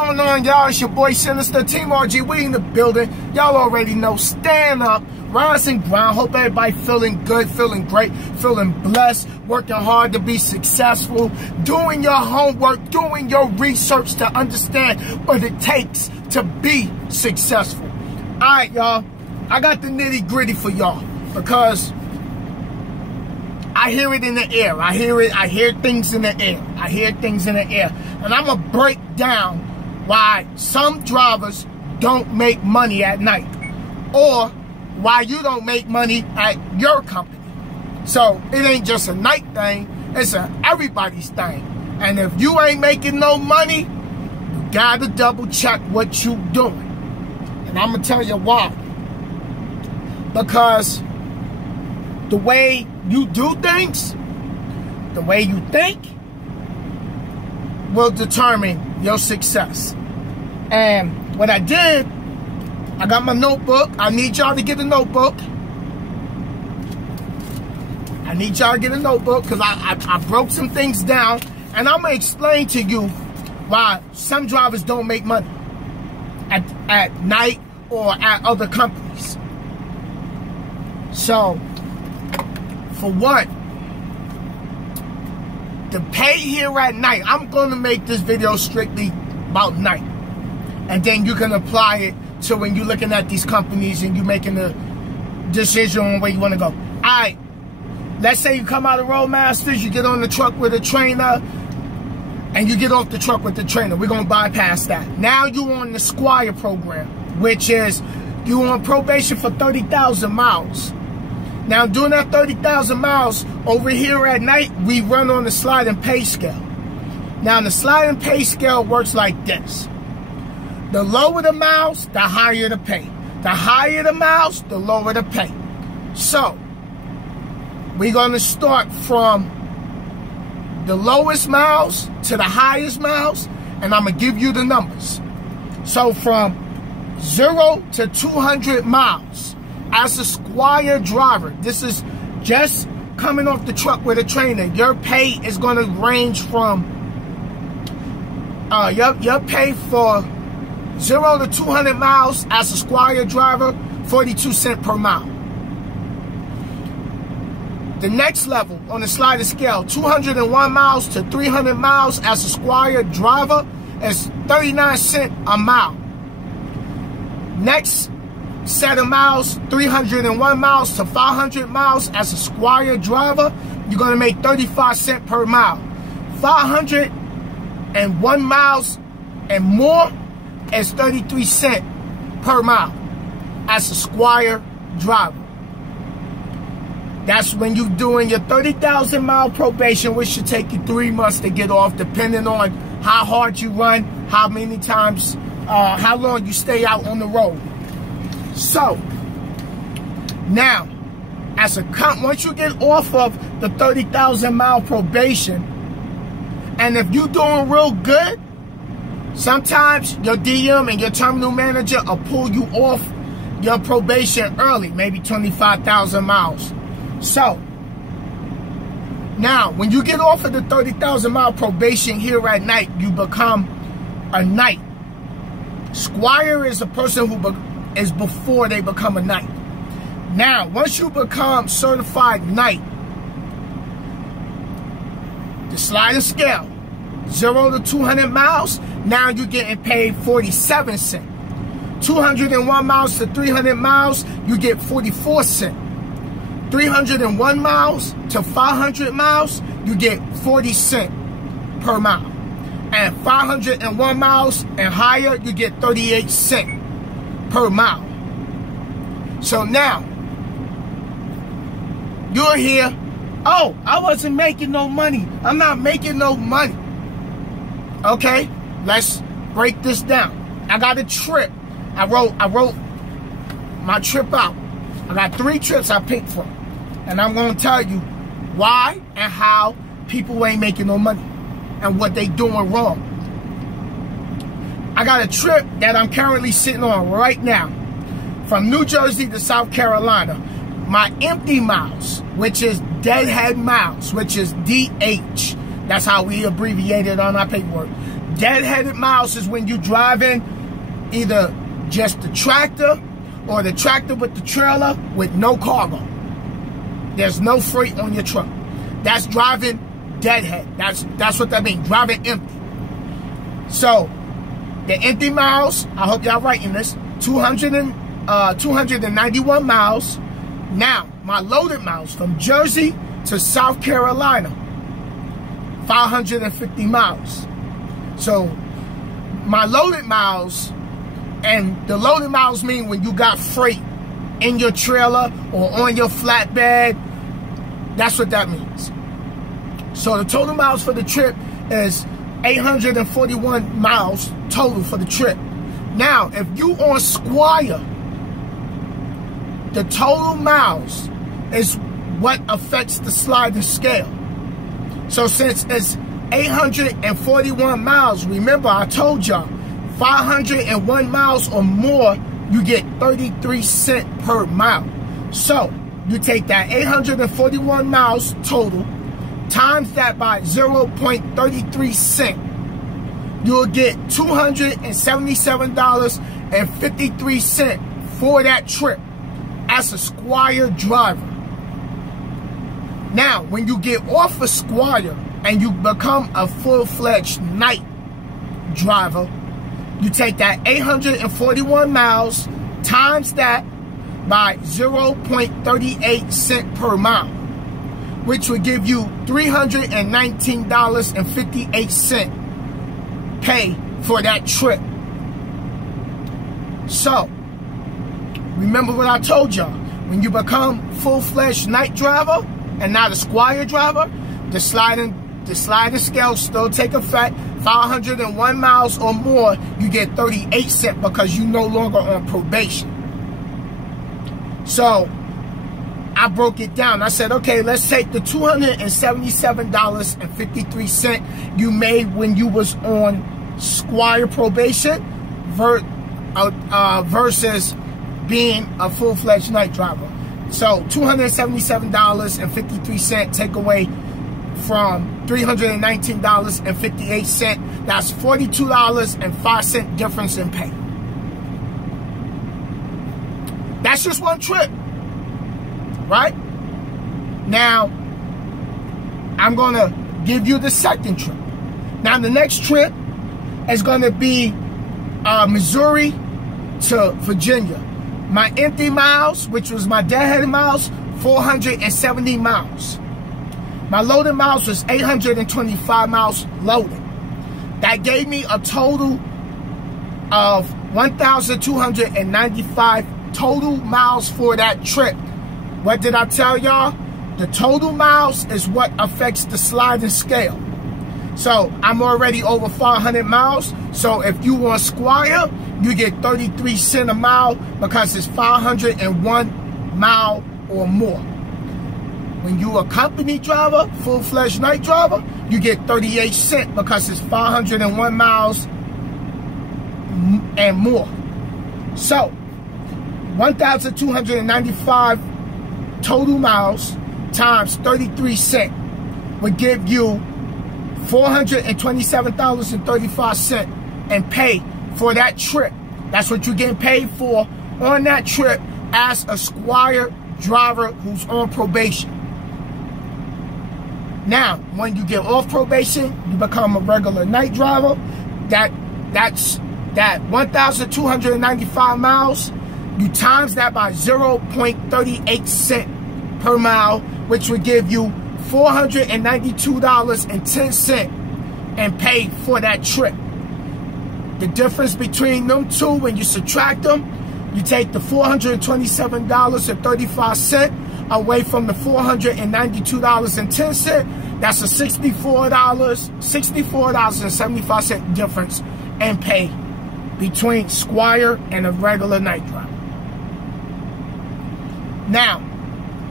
What's going on, y'all? It's your boy Sinister, Team RG. We in the building. Y'all already know. Stand up, rise and grind. Hope everybody feeling good, feeling great, feeling blessed, working hard to be successful, doing your homework, doing your research to understand what it takes to be successful. All right, y'all. I got the nitty gritty for y'all because I hear it in the air. I hear things in the air. I hear things in the air. And I'm going to break down why some drivers don't make money at night, or why you don't make money at your company. So it ain't just a night thing, it's everybody's thing. And if you ain't making no money, you gotta double check what you doing. And I'm gonna tell you why. Because the way you do things, the way you think, will determine your success. And what I did, I got my notebook. I need y'all to get a notebook. I need y'all to get a notebook because I broke some things down. And I'm going to explain to you why some drivers don't make money at night or at other companies. So, for one, the pay here at night, I'm going to make this video strictly about night. And then you can apply it to when you're looking at these companies and you're making a decision on where you want to go. All right, let's say you come out of Roadmasters, you get on the truck with a trainer, and you get off the truck with the trainer. We're going to bypass that. Now you're on the Squire program, which is you're on probation for 30,000 miles. Now, doing that 30,000 miles over here at night, we run on the sliding pay scale. Now, the sliding pay scale works like this. The lower the miles, the higher the pay. The higher the miles, the lower the pay. So, we're going to start from the lowest miles to the highest miles, and I'm going to give you the numbers. So, from 0 to 200 miles, as a Squire driver, this is just coming off the truck with a trainer, your pay is going to range from, your pay for 0 to 200 miles as a Squire driver, 42 cents per mile. The next level on the slider scale, 201 miles to 300 miles as a Squire driver, is 39 cents a mile. Next set of miles, 301 miles to 500 miles as a Squire driver, you're going to make 35 cents per mile. 501 miles and more is 33 cents per mile as a Squire driver. That's when you're doing your 30,000 mile probation, which should take you 3 months to get off, depending on how hard you run, how many times, how long you stay out on the road. So, now, as a once you get off of the 30,000 mile probation, and if you're doing real good, sometimes your DM and your terminal manager will pull you off your probation early, maybe 25,000 miles. So, now, when you get off of the 30,000 mile probation here at night, you become a night. Squire is a person who is before they become a night. Now, once you become certified night, the slider scale, 0 to 200 miles, now you're getting paid 47 cents. 201 miles to 300 miles, you get 44 cents. 301 miles to 500 miles, you get 40 cents per mile. And 501 miles and higher, you get 38 cents per mile. So now, you're here, oh, I wasn't making no money. I'm not making no money. Okay, let's break this down. I got a trip. I wrote my trip out. I got 3 trips I picked from. And I'm going to tell you why and how people ain't making no money and what they doing wrong. I got a trip that I'm currently sitting on right now from New Jersey to South Carolina. My empty miles, which is deadhead miles, which is DH. That's how we abbreviate it on our paperwork. Deadheaded miles is when you driving either just the tractor or the tractor with the trailer with no cargo. There's no freight on your truck. That's driving deadhead. That's what that means, driving empty. So, the empty miles, I hope y'all writing this, 291 miles. Now, my loaded miles from Jersey to South Carolina, 550 miles. So, my loaded miles, and the loaded miles mean when you got freight in your trailer or on your flatbed. That's what that means. So the total miles for the trip is 841 miles total for the trip. Now, if you on Squire, the total miles is what affects the sliding scale. So since it's 841 miles, remember I told y'all, 501 miles or more, you get 33 cents per mile. So you take that 841 miles total, times that by 0.33 cents, you'll get $277.53 for that trip as a Squire driver. Now, when you get off of Squire and you become a full-fledged night driver, you take that 841 miles, times that by 0.38 cents per mile, which would give you $319.58 pay for that trip. So, remember what I told y'all. When you become full-fledged night driver and not a Squire driver, the sliding scale still take effect. 501 miles or more, you get 38 cents because you're no longer on probation. So, I broke it down. I said, okay, let's take the $277.53 you made when you was on Squire probation versus being a full-fledged night driver. So, $277.53 take away from $319.58. That's $42.05 difference in pay. That's just one trip, right? Now, I'm going to give you the second trip. Now, the next trip is going to be Missouri to Virginia. My empty miles, which was my deadheaded miles, 470 miles. My loaded miles was 825 miles loaded. That gave me a total of 1,295 total miles for that trip. What did I tell y'all? The total miles is what affects the sliding scale. So I'm already over 500 miles. So if you want Squire, you get 33 cents a mile because it's 501 mile or more. When you a company driver, full-fledged night driver, you get 38 cents because it's 501 miles and more. So 1,295 total miles times 33 cents would give you $427.35 and pay for that trip. That's what you're getting paid for on that trip as a Squire driver who's on probation. Now, when you get off probation, you become a regular night driver. That's 1,295 miles. You times that by 0.38 cents per mile, which would give you $492.10 and pay for that trip. The difference between them two, when you subtract them, you take the $427.35 away from the $492.10. That's a $64.75 difference in pay between Squire and a regular night driver. Now,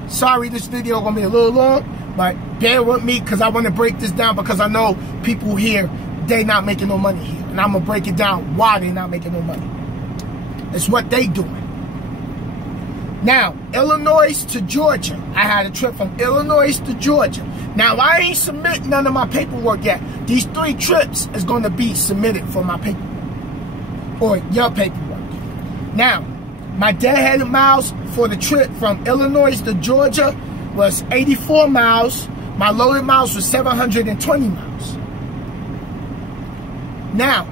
sorry this video gonna be a little long, but bear with me because I want to break this down because I know people here, they not making no money here. And I'm gonna break it down why they not making no money. It's what they doing. Now, Illinois to Georgia. I had a trip from Illinois to Georgia. Now, I ain't submit none of my paperwork yet. These 3 trips is going to be submitted for my paperwork, or your paperwork. Now, my deadheaded miles for the trip from Illinois to Georgia was 84 miles. My loaded miles was 720 miles. Now,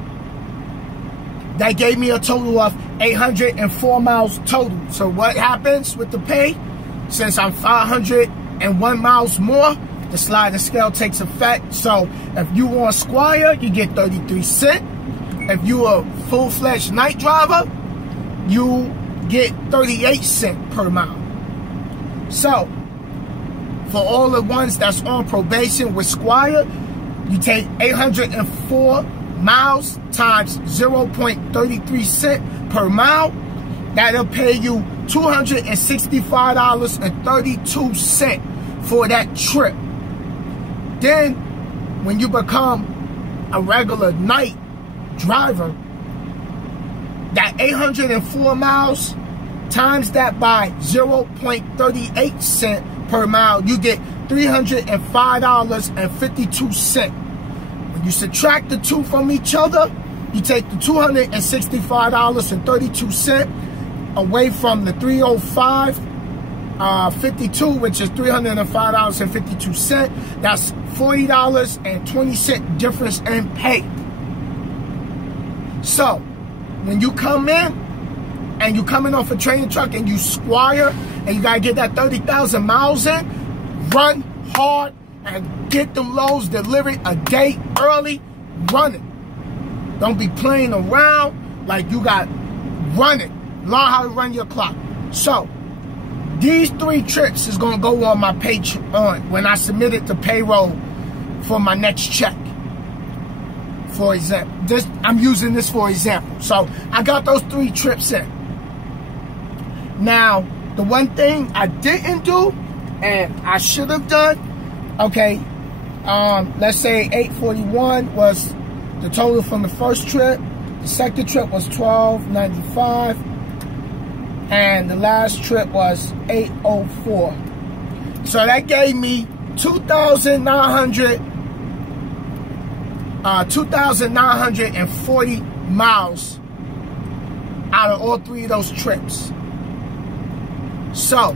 that gave me a total of 804 miles total. So what happents with the pay? Since I'm 501 miles more, the sliding scale takes effect. So if you on Squire, you get 33 cents. If you a full-fledged night driver, you get 38 cents per mile. So for all the ones that's on probation with Squire, you take 804 miles times 0.33 cents per mile. That'll pay you $265.32 for that trip. Then when you become a regular night driver, that 804 miles times that by 0.38 cents per mile, you get $305.52. When you subtract the 2 from each other, you take the $265.32 away from the 305.52, which is $305.52. That's $40.20 difference in pay. So when you come in and you coming off a training truck and you Squire and you gotta get that 30,000 miles in, run hard and get them loads delivered a day early. Run it. Don't be playing around. Like, you got run it. Learn how to run your clock. So these 3 trips is gonna go on my Patreon when I submit it to payroll for my next check. For example, I'm using this for example. So I got those 3 trips in. Now, the one thing I didn't do and I should have done, okay, let's say 841 was the total from the first trip. The second trip was 1295, and the last trip was 804. So that gave me 2,940 miles out of all 3 of those trips. So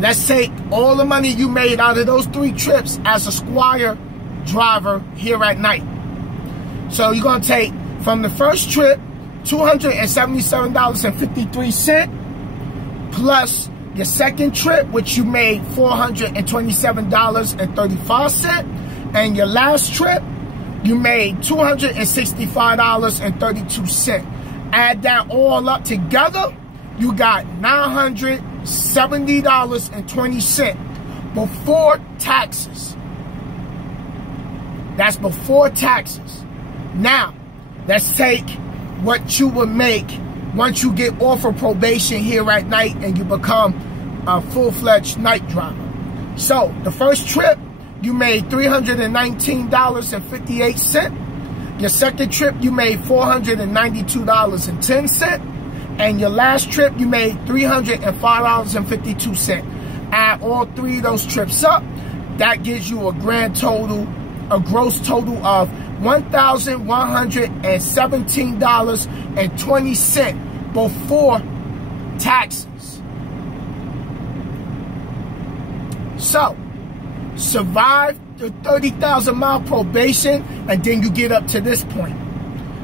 let's take all the money you made out of those 3 trips as a Squire driver here at night. So you're going to take from the first trip $277.53 plus your second trip, which you made $427.35, and your last trip you made $265.32. Add that all up together, you got $970.20 before taxes. That's before taxes. Now, let's take what you would make once you get off of probation here at night and you become a full-fledged night driver. So, the first trip, you made $319.58. Your second trip, you made $492.10. And your last trip, you made $305.52. Add all 3 of those trips up. That gives you a grand total, a gross total of $1,117.20 before taxes. So, survive the 30,000 mile probation, and then you get up to this point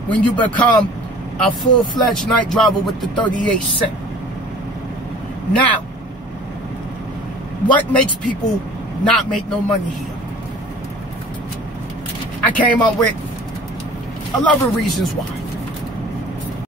when you become a full-fledged night driver with the 38 cents. Now, what makes people not make no money here? I came up with 11 reasons why.